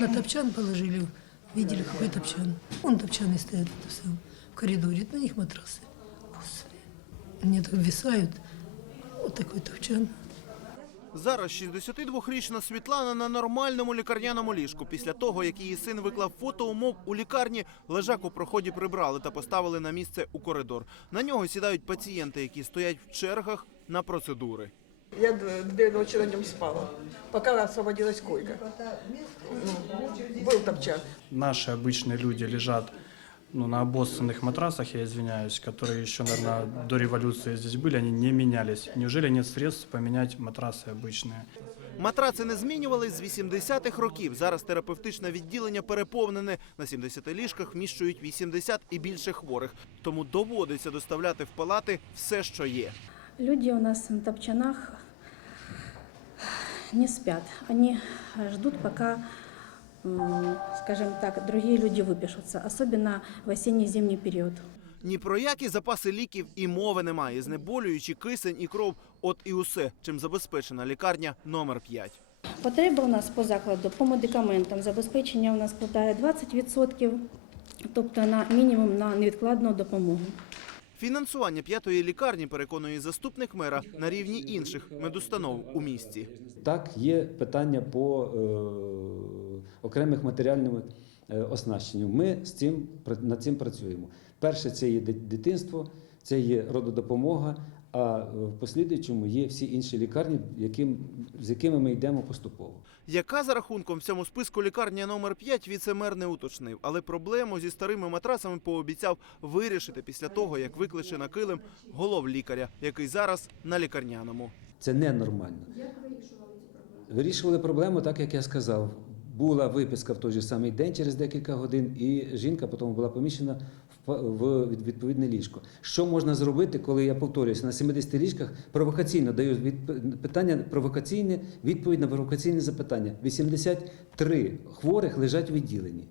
На топчан положили, видели, какой топчан. Он топчаны стоят это все, в коридоре, на них матрасы. Господи, они так висают, вот такой топчан. Зараз 62-річна Світлана на нормальному лікарняному ліжку. Після того, як її син виклав фото умов у лікарні, лежак у проході прибрали та поставили на місце у коридор. На нього сідають пацієнти, які стоять в чергах на процедури. Я д- две ночи на нем спала, пока освободилась койка. Ну, был топчан. Наши обычные люди лежат ну, на обоссанных матрасах, я извиняюсь, которые еще, наверное, до революции здесь были, они не менялись. Неужели нет средств поменять матрасы обычные? Матраци не змінювались з 80-х років. Зараз терапевтичне відділення переповнене. На 70 ліжках вміщують 80 і більше хворих. Тому доводиться доставляти в палати все, що є. Люди у нас на топчанах не спят. Они ждут, пока, скажем так, другие люди выпишутся, особенно в осенне-зимний период. Ні про які запаси ліків і мови немає. Знеболюючи кисень і кров. От і усе, чим забезпечена лікарня номер 5. Потреба у нас по закладу по медикаментам забезпечення у нас складає 20%, тобто на мінімум на невідкладну допомогу. Фінансування п'ятої лікарні, переконує заступник мера, на рівні інших медустанов у місті. Так, є питання по е, окремих матеріальних оснащенню. Ми з цим, над цим працюємо. Перше, це є дитинство, це є рододопомога, а е, в послідуючому є всі інші лікарні, яким, з якими ми йдемо поступово. Яка за рахунком в цьому списку лікарня номер 5 віцемер не уточнив, але проблему зі старими матрасами пообіцяв вирішити після того, як викличе на килим голов лікаря, який зараз на лікарняному. Це ненормально. Як вирішували ці проблеми? Вирішували проблему, так як я сказав. Була виписка в той же самий день через декілька годин, і жінка потім була поміщена в відповідне ліжко. Що можна зробити, коли я повторююся на 70 ліжках провокаційно даю від... питання провокаційне, відповідь на провокаційне запитання. 83 хворих лежать в відділенні.